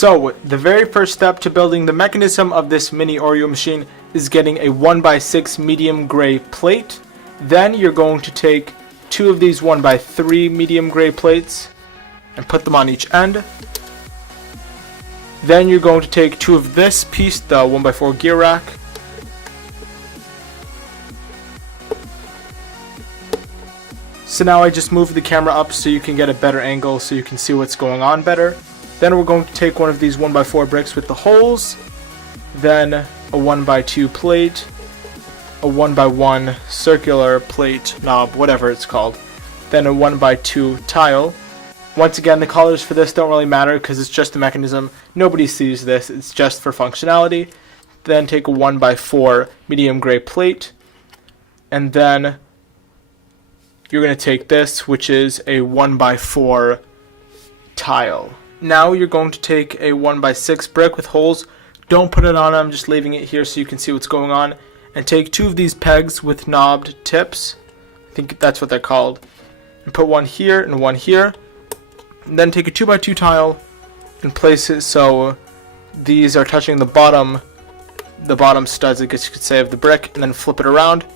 So, the very first step to building the mechanism of this mini Oreo machine is getting a 1x6 medium gray plate. Then you're going to take two of these 1x3 medium gray plates and put them on each end. Then you're going to take two of this piece, the 1x4 gear rack. So now I just moved the camera up so you can get a better angle so you can see what's going on better. Then we're going to take one of these 1x4 bricks with the holes, then a 1x2 plate, a 1x1 circular plate, knob, whatever it's called, then a 1x2 tile. Once again, the colors for this don't really matter because it's just a mechanism. Nobody sees this, it's just for functionality. Then take a 1x4 medium gray plate, and then you're going to take this, which is a 1x4 tile. Now you're going to take a 1x6 brick with holes. Don't put it on, I'm just leaving it here so you can see what's going on. And take two of these pegs with knobbed tips. I think that's what they're called. And put one here and one here. And then take a 2x2 tile and place it so these are touching the bottom studs, I guess you could say, of the brick. And then flip it around.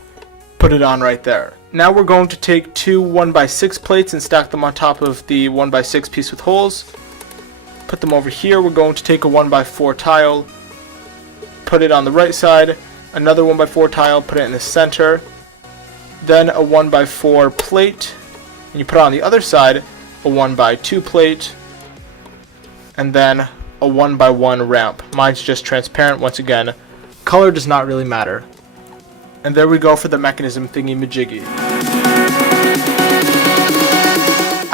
Put it on right there. Now we're going to take two 1x6 plates and stack them on top of the 1x6 piece with holes. Put them over here. We're going to take a 1x4 tile, put it on the right side, another 1x4 tile, put it in the center, then a 1x4 plate, and you put it on the other side, a 1x2 plate, and then a 1x1 ramp. Mine's just transparent. Once again, color does not really matter. And there we go for the mechanism thingy-majiggy.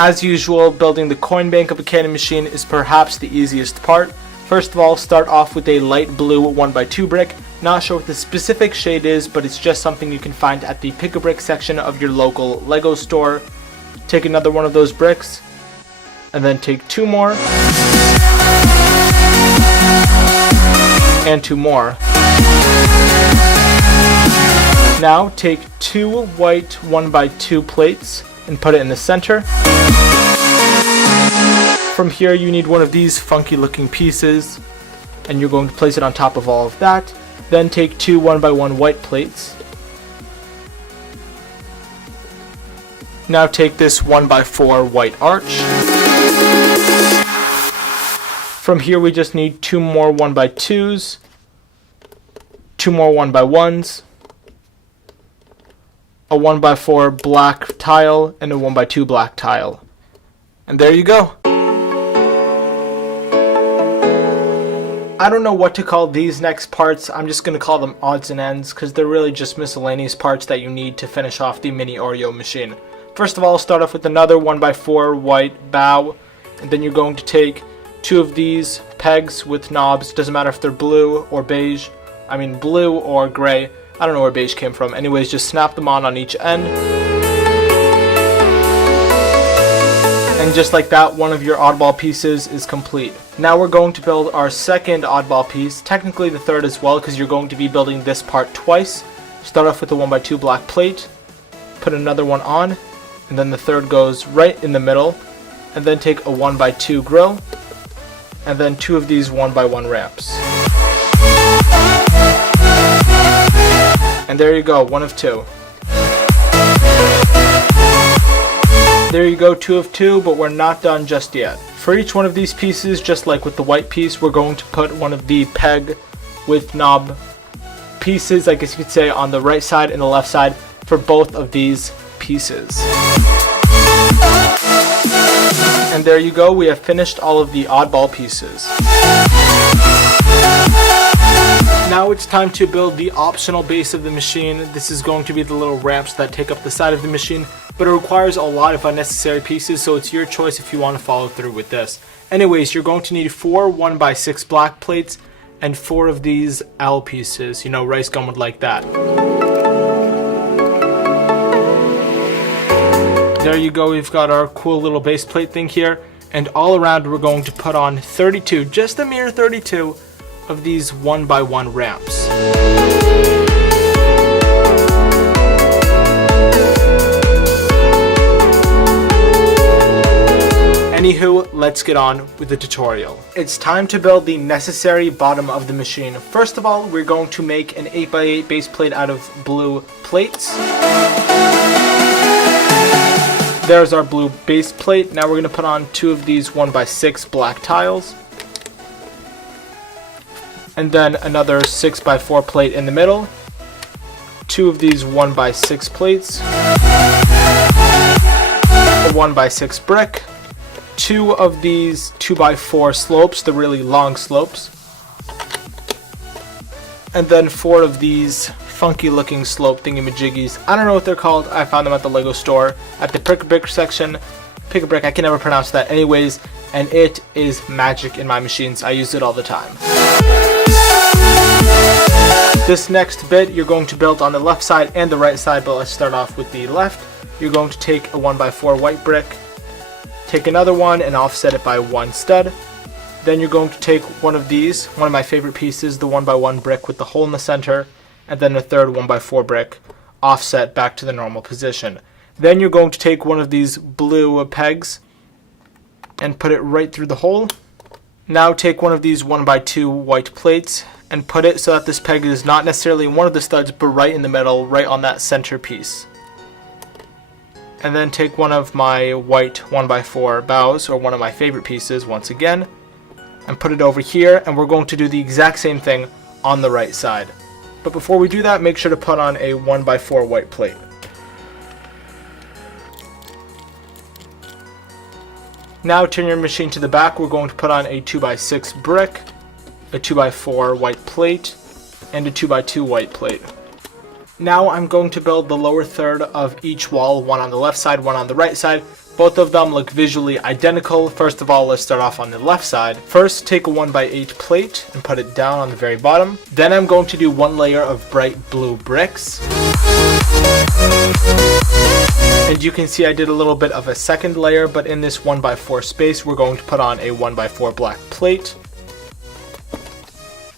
As usual, building the coin bank of a candy machine is perhaps the easiest part. First of all, start off with a light blue 1x2 brick. Not sure what the specific shade is, but it's just something you can find at the pick-a-brick section of your local Lego store. Take another one of those bricks, and then take two more, and two more. Now take two white 1x2 plates and put it in the center. From here you need one of these funky looking pieces, and you're going to place it on top of all of that. Then take two 1x1 white plates. Now take this 1x4 white arch. From here we just need two more 1x2s, two more 1x1s, a 1x4 black tile, and a 1x2 black tile. And there you go. I don't know what to call these next parts. I'm just going to call them odds and ends because they're really just miscellaneous parts that you need to finish off the mini Oreo machine. First of all, start off with another 1x4 white bow, and then you're going to take two of these pegs with knobs. Doesn't matter if they're blue or beige. I mean blue or gray. I don't know where beige came from. Anyways, just snap them on each end. And just like that, one of your oddball pieces is complete. Now we're going to build our second oddball piece, technically the third as well, because you're going to be building this part twice. Start off with a 1x2 black plate, put another one on, and then the third goes right in the middle, and then take a 1x2 grill, and then two of these 1x1 ramps. And there you go, one of two. There you go, two of two, but we're not done just yet. For each one of these pieces, just like with the white piece, we're going to put one of the peg with knob pieces, I guess you could say, on the right side and the left side for both of these pieces. And there you go, we have finished all of the oddball pieces. Now it's time to build the optional base of the machine. This is going to be the little ramps that take up the side of the machine, but it requires a lot of unnecessary pieces, so it's your choice if you want to follow through with this. Anyways, you're going to need 4 1x6 black plates and 4 of these L pieces. You know, Rice Gum would like that. There you go, we've got our cool little base plate thing here, and all around we're going to put on 32, just a mere 32, of these 1x1 ramps. Anywho, let's get on with the tutorial. It's time to build the necessary bottom of the machine. First of all, we're going to make an 8x8 base plate out of blue plates. There's our blue base plate. Now we're going to put on 2 of these 1x6 black tiles. And then another 6x4 plate in the middle. 2 of these 1x6 plates. A 1x6 brick. 2 of these 2x4 slopes, the really long slopes. And then 4 of these funky looking slope thingamajiggies. I don't know what they're called. I found them at the Lego store at the pick a brick section. Pick a brick, I can never pronounce that anyways, and it is magic in my machines. I use it all the time. This next bit you're going to build on the left side and the right side, but let's start off with the left. You're going to take a 1x4 white brick, take another one and offset it by 1 stud. Then you're going to take one of these, one of my favorite pieces, the 1x1 brick with the hole in the center, and then a third 1x4 brick, offset back to the normal position. Then you're going to take one of these blue pegs and put it right through the hole. Now take one of these 1x2 white plates and put it so that this peg is not necessarily in one of the studs, but right in the middle, right on that center piece. And then take one of my white 1x4 bows, or one of my favorite pieces once again, and put it over here, and we're going to do the exact same thing on the right side. But before we do that, make sure to put on a 1x4 white plate. Now turn your machine to the back. We're going to put on a 2x6 brick, a 2x4 white plate, and a 2x2 white plate. Now I'm going to build the lower third of each wall, one on the left side, one on the right side. Both of them look visually identical. First of all, let's start off on the left side. First, take a 1x8 plate and put it down on the very bottom. Then I'm going to do 1 layer of bright blue bricks. And you can see I did a little bit of a second layer, but in this 1x4 space, we're going to put on a 1x4 black plate,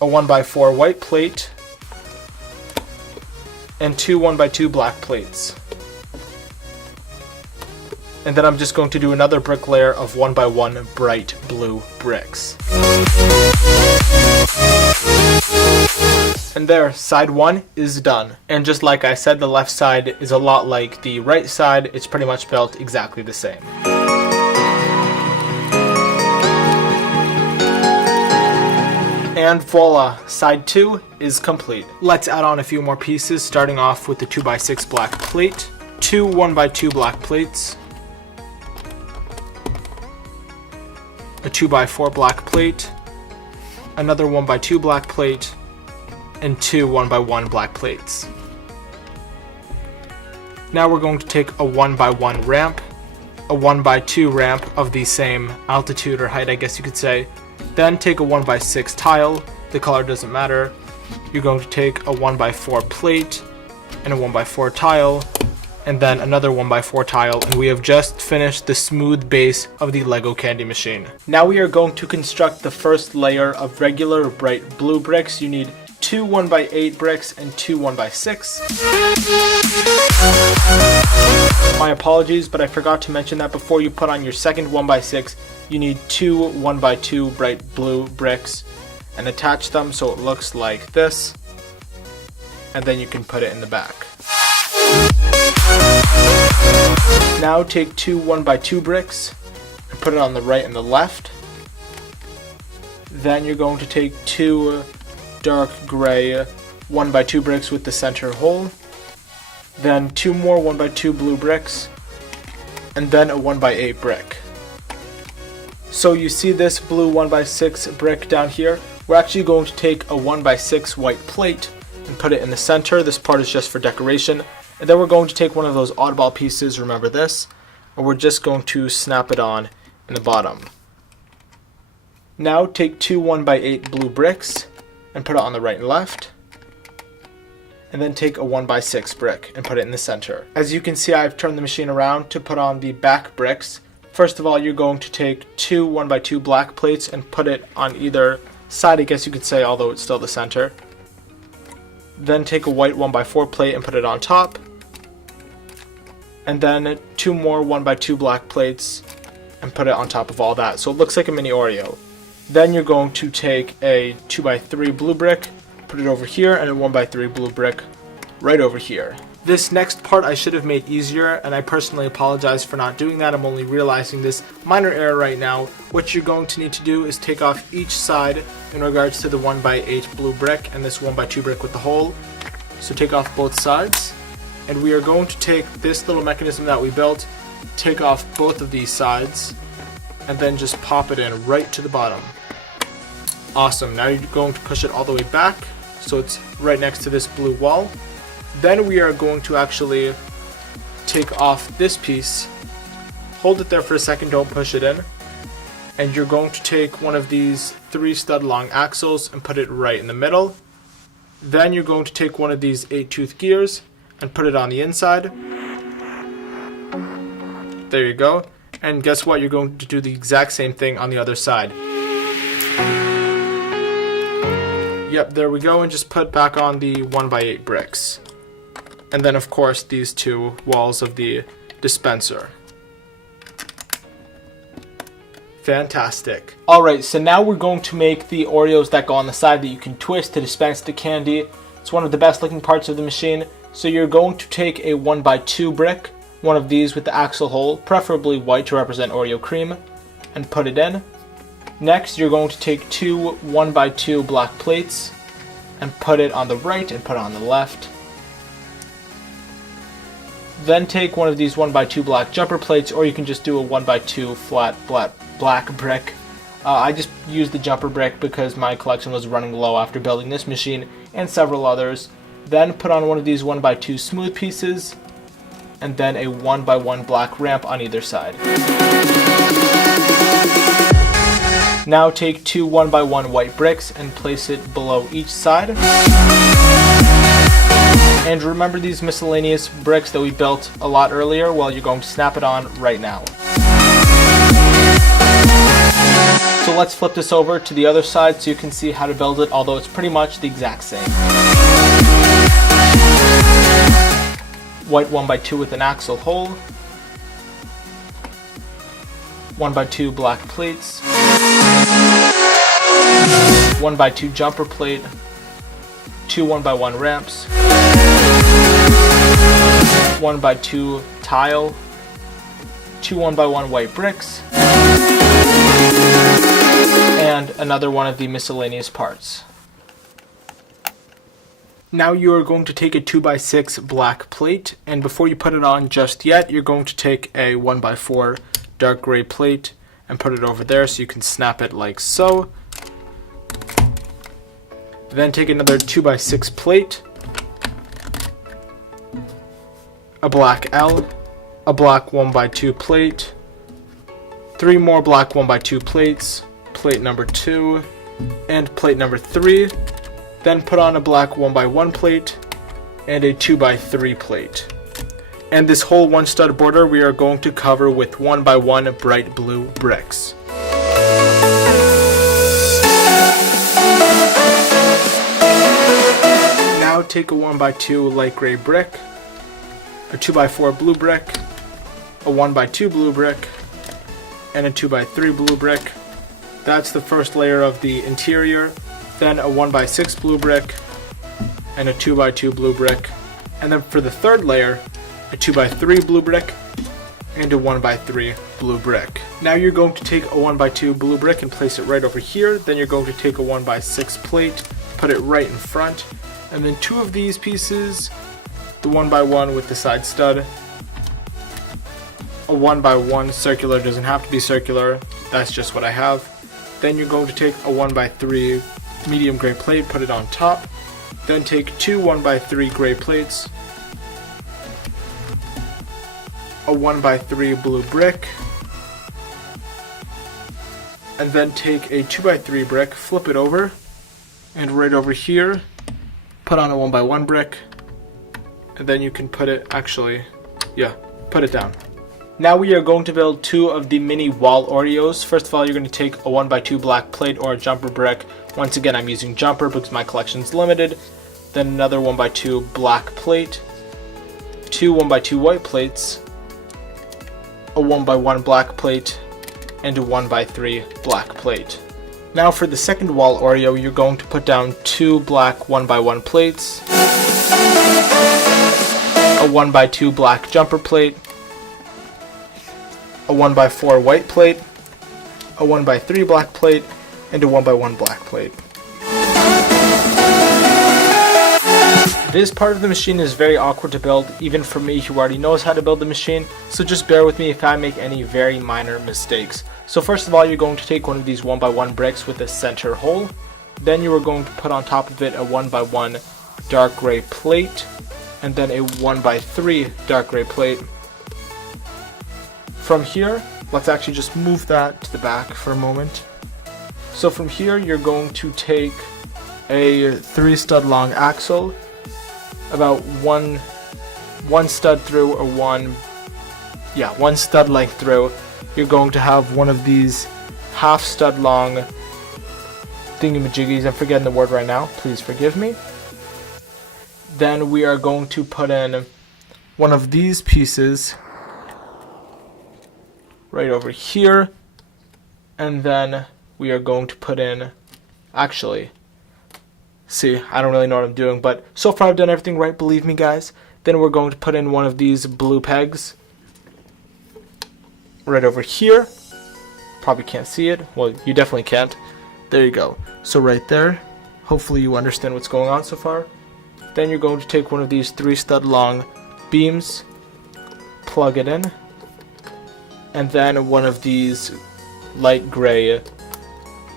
a 1x4 white plate, and 2 1x2 black plates. And then I'm just going to do another brick layer of 1x1 bright blue bricks. And there, side 1 is done. And just like I said, the left side is a lot like the right side. It's pretty much built exactly the same. And voila, side 2 is complete. Let's add on a few more pieces, starting off with the 2x6 black plate, 2 1x2 black plates, a 2x4 black plate, another 1x2 black plate, and 2 1x1 black plates. Now we're going to take a 1x1 ramp, a 1x2 ramp of the same altitude or height, I guess you could say. Then take a 1x6 tile, the color doesn't matter. You're going to take a 1x4 plate and a 1x4 tile, and then another 1x4 tile, and we have just finished the smooth base of the Lego candy machine. Now we are going to construct the first layer of regular bright blue bricks. You need 2 1x8 bricks and 2 1x6. My apologies, but I forgot to mention that before you put on your second 1x6, you need 2 1x2 bright blue bricks and attach them so it looks like this, and then you can put it in the back. Now take 2 1x2 bricks and put it on the right and the left. Then you're going to take 2 dark gray 1x2 bricks with the center hole, then 2 more 1x2 blue bricks, and then a 1x8 brick. So you see this blue 1x6 brick down here? We're actually going to take a 1x6 white plate and put it in the center. This part is just for decoration. And then we're going to take one of those oddball pieces, remember this, and we're just going to snap it on in the bottom. Now take 2 1x8 blue bricks and put it on the right and left. And then take a 1x6 brick and put it in the center. As you can see, I've turned the machine around to put on the back bricks. First of all, you're going to take 2 1x2 black plates and put it on either side, I guess you could say, although it's still the center. Then take a white 1x4 plate and put it on top. And then 2 more 1x2 black plates and put it on top of all that. So it looks like a mini Oreo. Then you're going to take a 2x3 blue brick, put it over here, and a 1x3 blue brick right over here. This next part I should have made easier, and I personally apologize for not doing that. I'm only realizing this minor error right now. What you're going to need to do is take off each side in regards to the 1x8 blue brick and this 1x2 brick with the hole. So take off both sides, and we are going to take this little mechanism that we built, take off both of these sides, and then just pop it in right to the bottom. Awesome. Now you're going to push it all the way back so it's right next to this blue wall. Then we are going to actually take off this piece, hold it there for a second, don't push it in, and you're going to take one of these 3 stud long axles and put it right in the middle. Then you're going to take one of these 8-tooth gears and put it on the inside. There you go. And guess what? You're going to do the exact same thing on the other side. Yep, there we go, and just put back on the 1x8 bricks. And then of course these 2 walls of the dispenser. Fantastic. Alright, so now we're going to make the Oreos that go on the side that you can twist to dispense the candy. It's one of the best looking parts of the machine. So you're going to take a 1x2 brick, one of these with the axle hole, preferably white to represent Oreo cream, and put it in. Next, you're going to take 2 1x2 black plates and put it on the right and put it on the left. Then take one of these 1x2 black jumper plates, or you can just do a 1x2 flat black brick. I just used the jumper brick because my collection was running low after building this machine and several others. Then put on one of these 1x2 smooth pieces, and then a 1x1 black ramp on either side. Now take 2 1x1 white bricks and place it below each side. And remember these miscellaneous bricks that we built a lot earlier? Well, you're going to snap it on right now. So let's flip this over to the other side so you can see how to build it, although it's pretty much the exact same. White 1x2 with an axle hole. 1x2 black plates. 1x2 jumper plate. 2 1x1 ramps. 1x2 tile. 2 1x1 white bricks. And another one of the miscellaneous parts. Now you are going to take a 2x6 black plate, and before you put it on just yet, you're going to take a 1x4 dark gray plate and put it over there so you can snap it like so. Then take another 2x6 plate, a black L, a black 1x2 plate, 3 more black 1x2 plates, plate number 2, and plate number 3. Then put on a black 1x1 plate and a 2x3 plate. And this whole 1 stud border we are going to cover with 1x1 bright blue bricks. Now take a 1x2 light gray brick, a 2x4 blue brick, a 1x2 blue brick, and a 2x3 blue brick. That's the first layer of the interior. Then a 1x6 blue brick and a 2x2 blue brick, and then for the third layer, a 2x3 blue brick and a 1x3 blue brick. Now you're going to take a 1x2 blue brick and place it right over here. Then you're going to take a 1x6 plate, put it right in front, and then 2 of these pieces, the 1x1 with the side stud, a 1x1 circular, doesn't have to be circular, that's just what I have. Then you're going to take a 1x3 medium gray plate, put it on top. Then take 2 1x3 gray plates, a 1x3 blue brick, and then take a 2x3 brick, flip it over, and right over here, put on a 1x1 brick, and then you can put it, put it down. Now we are going to build 2 of the mini wall Oreos. First of all, you're going to take a 1x2 black plate or a jumper brick. Once again, I'm using jumper because my collection is limited. Then another 1x2 black plate, 2 1x2 white plates, a 1x1 black plate, and a 1x3 black plate. Now for the second wall Oreo, you're going to put down 2 black 1x1 plates, a 1x2 black jumper plate, a 1x4 white plate, a 1x3 black plate, and a 1x1 black plate. This part of the machine is very awkward to build, even for me who already knows how to build the machine, so just bear with me if I make any very minor mistakes. So first of all, you're going to take one of these 1x1 bricks with a center hole. Then you are going to put on top of it a 1x1 dark gray plate, and then a 1x3 dark gray plate. From here, let's actually just move that to the back for a moment. So from here, you're going to take a 3 stud long axle, about one stud through, or one stud length through. You're going to have one of these half stud long thingamajiggies. I'm forgetting the word right now, please forgive me. Then we are going to put in one of these pieces right over here, and then we are going to put in, actually, see, I don't really know what I'm doing, but so far I've done everything right, believe me guys. Then we're going to put in one of these blue pegs right over here. Probably can't see it. Well, you definitely can't. There you go. So right there, hopefully you understand what's going on so far. Then you're going to take one of these 3 stud long beams, plug it in, and then one of these light gray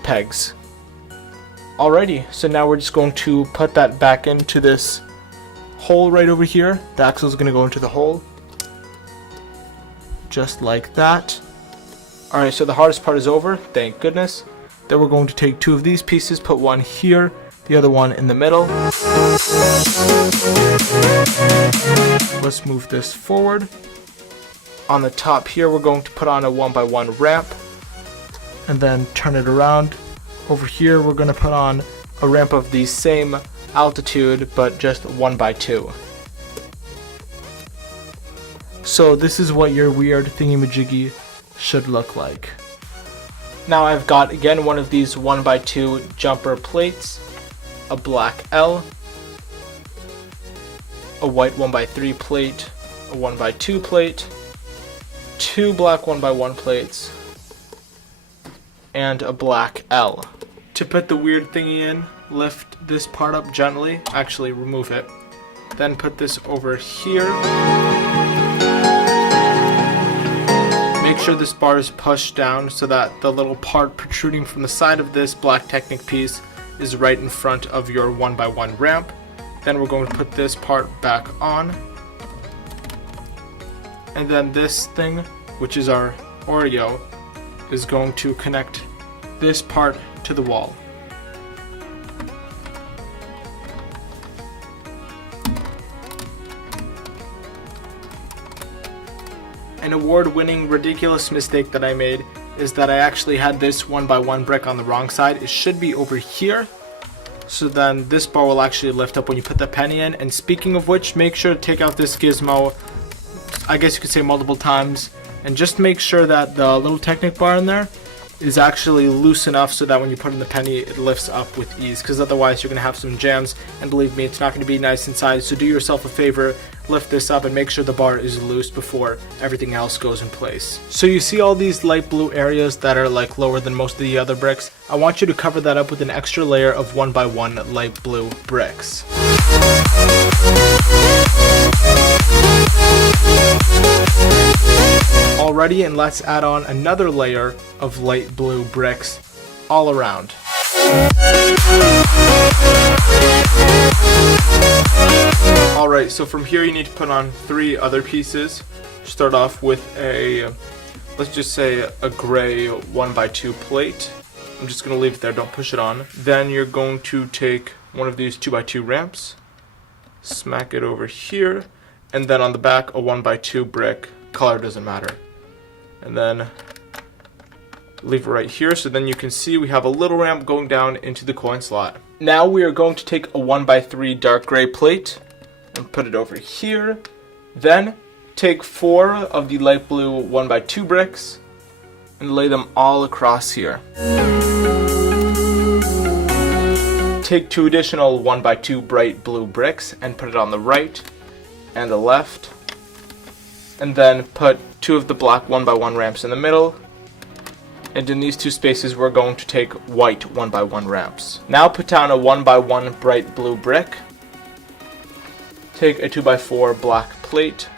pegs. Alrighty, so now we're just going to put that back into this hole right over here. The axle is going to go into the hole, just like that. Alright, so the hardest part is over, thank goodness. Then we're going to take 2 of these pieces, put one here, the other one in the middle. Let's move this forward. On the top here, we're going to put on a 1x1 ramp, and then turn it around. Over here, we're going to put on a ramp of the same altitude, but just 1x2. So this is what your weird thingy-majiggy should look like. Now I've got, again, one of these 1x2 jumper plates, a black L, a white 1x3 plate, a 1x2 plate, 2 black 1x1 plates, and a black L. To put the weird thingy in, lift this part up gently, actually remove it, then put this over here. Make sure this bar is pushed down so that the little part protruding from the side of this black Technic piece is right in front of your 1x1 ramp. Then we're going to put this part back on. And then this thing, which is our Oreo, is going to connect this part to the wall. An award-winning ridiculous mistake that I made is that I actually had this 1x1 brick on the wrong side. It should be over here. So then this bar will actually lift up when you put the penny in. And speaking of which, make sure to take out this gizmo, I guess you could say multiple times, and just make sure that the little Technic bar in there is actually loose enough so that when you put in the penny, it lifts up with ease, because otherwise you're going to have some jams, and believe me, it's not going to be nice inside. So do yourself a favor, lift this up and make sure the bar is loose before everything else goes in place. So you see all these light blue areas that are like lower than most of the other bricks? I want you to cover that up with an extra layer of 1x1 light blue bricks. Alrighty, and let's add on another layer of light blue bricks all around. Alright, so from here you need to put on 3 other pieces. Start off with a, let's just say a gray 1x2 plate. I'm just going to leave it there, don't push it on. Then you're going to take one of these 2x2 ramps, smack it over here, and then on the back a 1x2 brick, color doesn't matter. And then leave it right here, so then you can see we have a little ramp going down into the coin slot. Now we are going to take a 1x3 dark gray plate and put it over here. Then take 4 of the light blue 1x2 bricks, and lay them all across here. Take 2 additional 1x2 bright blue bricks and put it on the right and the left. And then put 2 of the black 1x1 ramps in the middle. And in these 2 spaces we're going to take white 1x1 ramps. Now put down a 1x1 bright blue brick. Take a 2x4 black plate.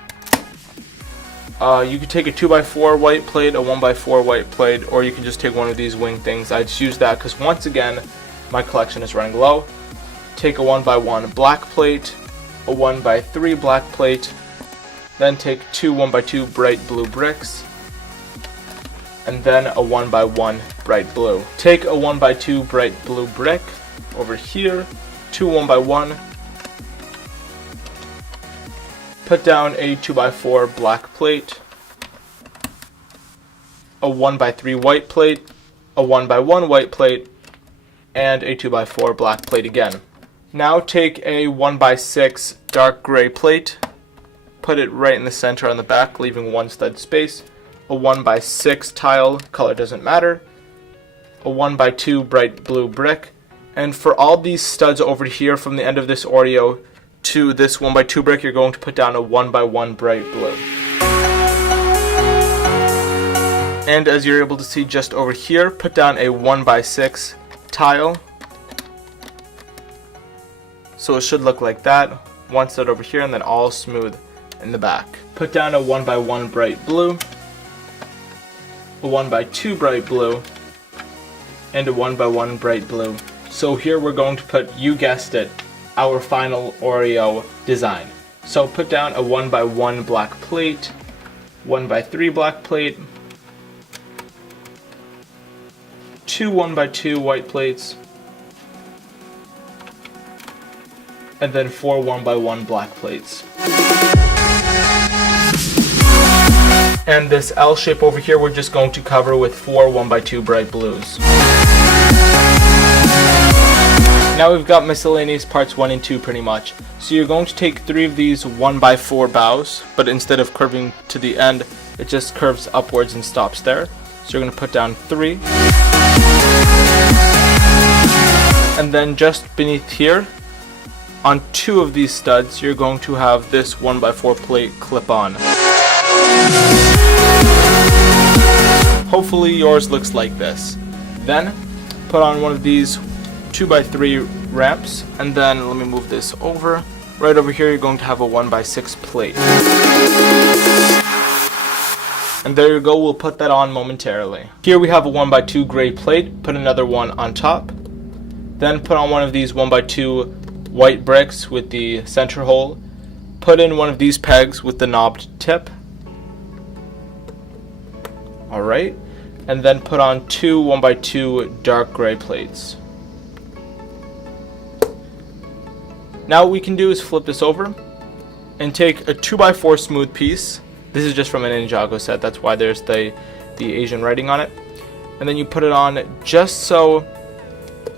You could take a 2x4 white plate, a 1x4 white plate, or you can just take one of these wing things. I just use that because once again my collection is running low. Take a 1x1 black plate, a 1x3 black plate, then take 2 1x2 bright blue bricks, and then a 1x1 bright blue. Take a 1x2 bright blue brick over here, 2 1x1, put down a 2x4 black plate, a 1x3 white plate, a 1x1 white plate, and a 2x4 black plate again. Now take a 1x6 dark gray plate, put it right in the center on the back, leaving 1 stud space, a 1x6 tile, color doesn't matter, a 1x2 bright blue brick, and for all these studs over here from the end of this Oreo to this 1x2 brick, you're going to put down a 1x1 bright blue. And as you're able to see just over here, put down a 1x6 tile. So it should look like that. 1 stud over here and then all smooth in the back. Put down a 1x1 bright blue, a 1x2 bright blue, and a 1x1 bright blue. So here we're going to put, you guessed it, our final Oreo design. So put down a 1x1 black plate, 1x3 black plate, 2 1x2 white plates, and then 4 1x1 black plates. And this L shape over here we're just going to cover with 4 1x2 bright blues. Now we've got miscellaneous parts 1 and 2 pretty much. So you're going to take 3 of these 1x4 bows, but instead of curving to the end, it just curves upwards and stops there. So you're going to put down 3. And then just beneath here, on 2 of these studs, you're going to have this 1x4 plate clip on. Hopefully yours looks like this. Then put on one of these 2x3 ramps, and then let me move this over. Right over here you're going to have a 1x6 plate. And there you go, we'll put that on momentarily. Here we have a 1x2 gray plate, put another one on top. Then put on one of these 1x2 white bricks with the center hole. Put in one of these pegs with the knobbed tip. Alright, and then put on 2 1x2 dark gray plates. Now what we can do is flip this over and take a 2x4 smooth piece. This is just from a Ninjago set, that's why there's the Asian writing on it. And then you put it on just so,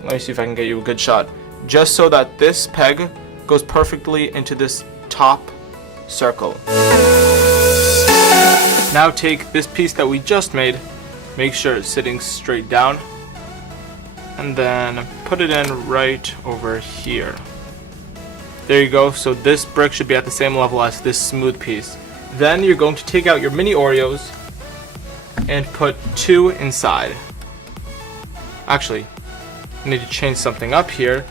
let me see if I can get you a good shot, just so that this peg goes perfectly into this top circle. Now take this piece that we just made, make sure it's sitting straight down, and then put it in right over here. There you go, so this brick should be at the same level as this smooth piece. Then you're going to take out your mini Oreos and put 2 inside. Actually, I need to change something up here.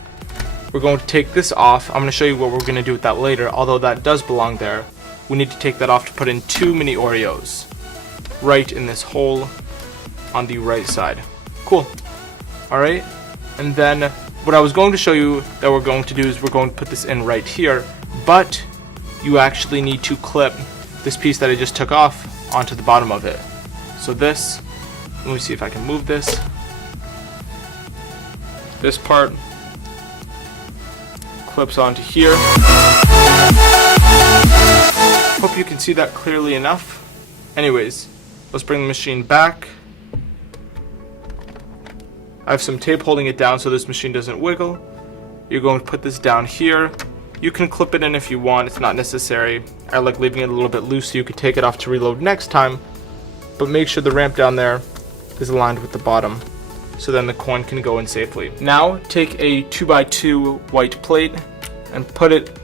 We're going to take this off. I'm going to show you what we're going to do with that later, although that does belong there. We need to take that off to put in 2 mini Oreos right in this hole on the right side. Cool. Alright, and then what I was going to show you that we're going to do is we're going to put this in right here, but you actually need to clip this piece that I just took off onto the bottom of it. So this, let me see if I can move this. This part clips onto here. Hope you can see that clearly enough. Anyways, let's bring the machine back. I have some tape holding it down so this machine doesn't wiggle. You're going to put this down here. You can clip it in if you want, it's not necessary. I like leaving it a little bit loose so you can take it off to reload next time. But make sure the ramp down there is aligned with the bottom, so then the coin can go in safely. Now take a 2x2 white plate and put it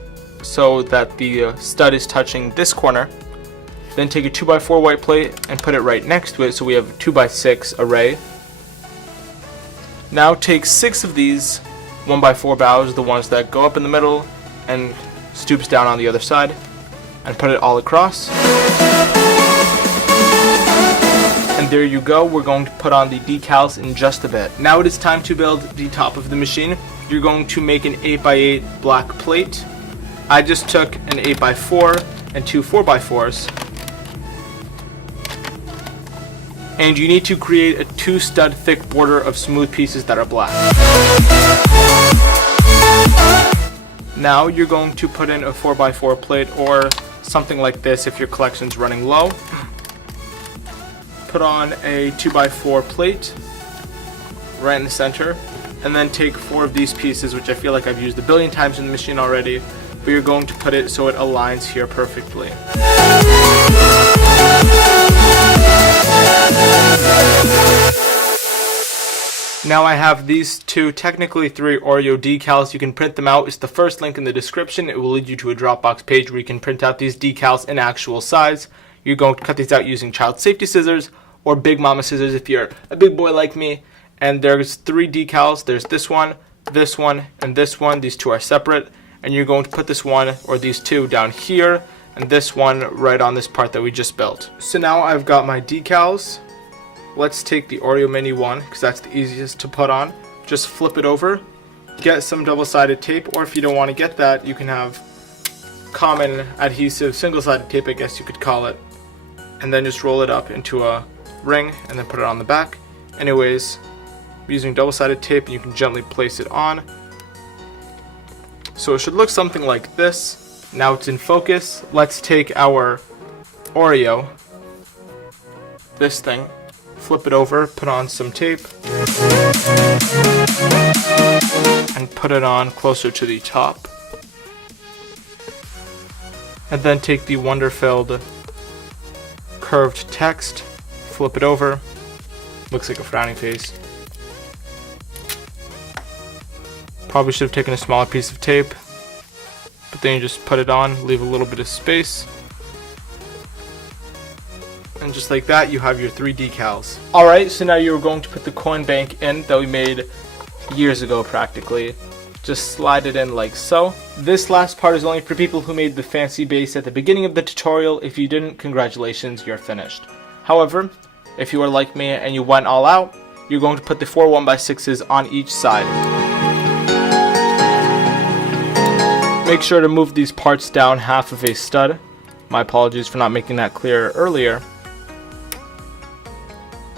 so that the stud is touching this corner. Then take a 2x4 white plate and put it right next to it, so we have a 2x6 array. Now take 6 of these 1x4 bows, the ones that go up in the middle and stoops down on the other side, and put it all across. And there you go, we're going to put on the decals in just a bit. Now it is time to build the top of the machine. You're going to make an 8x8 black plate. I just took an 8x4 and 2 4x4s. And you need to create a 2 stud thick border of smooth pieces that are black. Now you're going to put in a 4x4 plate or something like this if your collection's running low. Put on a 2x4 plate right in the center, and then take 4 of these pieces, which I feel like I've used a billion times in the machine already, but you're going to put it so it aligns here perfectly. Now I have these 2, technically 3 Oreo decals. You can print them out. It's the first link in the description. It will lead you to a Dropbox page where you can print out these decals in actual size. You're going to cut these out using child safety scissors or Big Mama scissors if you're a big boy like me. And there's 3 decals. There's this one, and this one. These 2 are separate. And you're going to put this one or these 2 down here and this one right on this part that we just built. So now I've got my decals. Let's take the Oreo mini one because that's the easiest to put on. Just flip it over, get some double-sided tape, or if you don't want to get that, you can have common adhesive single-sided tape, I guess you could call it, and then just roll it up into a ring and then put it on the back. Anyways, using double-sided tape, and you can gently place it on. So it should look something like this. Now it's in focus. Let's take our Oreo, this thing, flip it over, put on some tape, and put it on closer to the top. And then take the wonder-filled curved text, flip it over, looks like a frowning face. Probably should have taken a smaller piece of tape, but then you just put it on, leave a little bit of space. And just like that, you have your 3 decals. Alright, so now you're going to put the coin bank in that we made years ago practically. Just slide it in like so. This last part is only for people who made the fancy base at the beginning of the tutorial. If you didn't, congratulations, you're finished. However, if you are like me and you went all out, you're going to put the 4 1x6s on each side. Make sure to move these parts down half of a stud. My apologies for not making that clear earlier.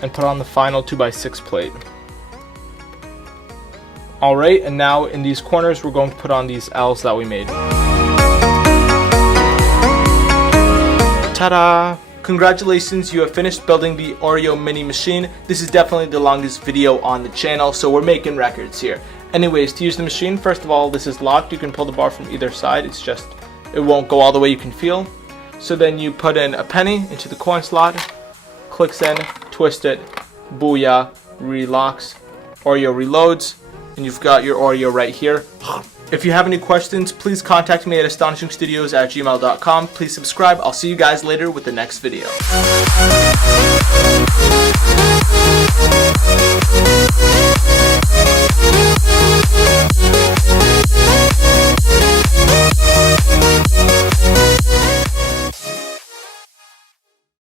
And put on the final 2x6 plate. Alright, and now in these corners we're going to put on these L's that we made. Ta-da! Congratulations, you have finished building the Oreo mini machine. This is definitely the longest video on the channel, so we're making records here. Anyways, to use the machine, first of all, this is locked. You can pull the bar from either side. It's just, it won't go all the way you can feel. So then you put in a penny into the coin slot, clicks in, twist it, booyah, relocks, Oreo reloads, and you've got your Oreo right here. If you have any questions, please contact me at astonishingstudios@gmail.com. Please subscribe. I'll see you guys later with the next video.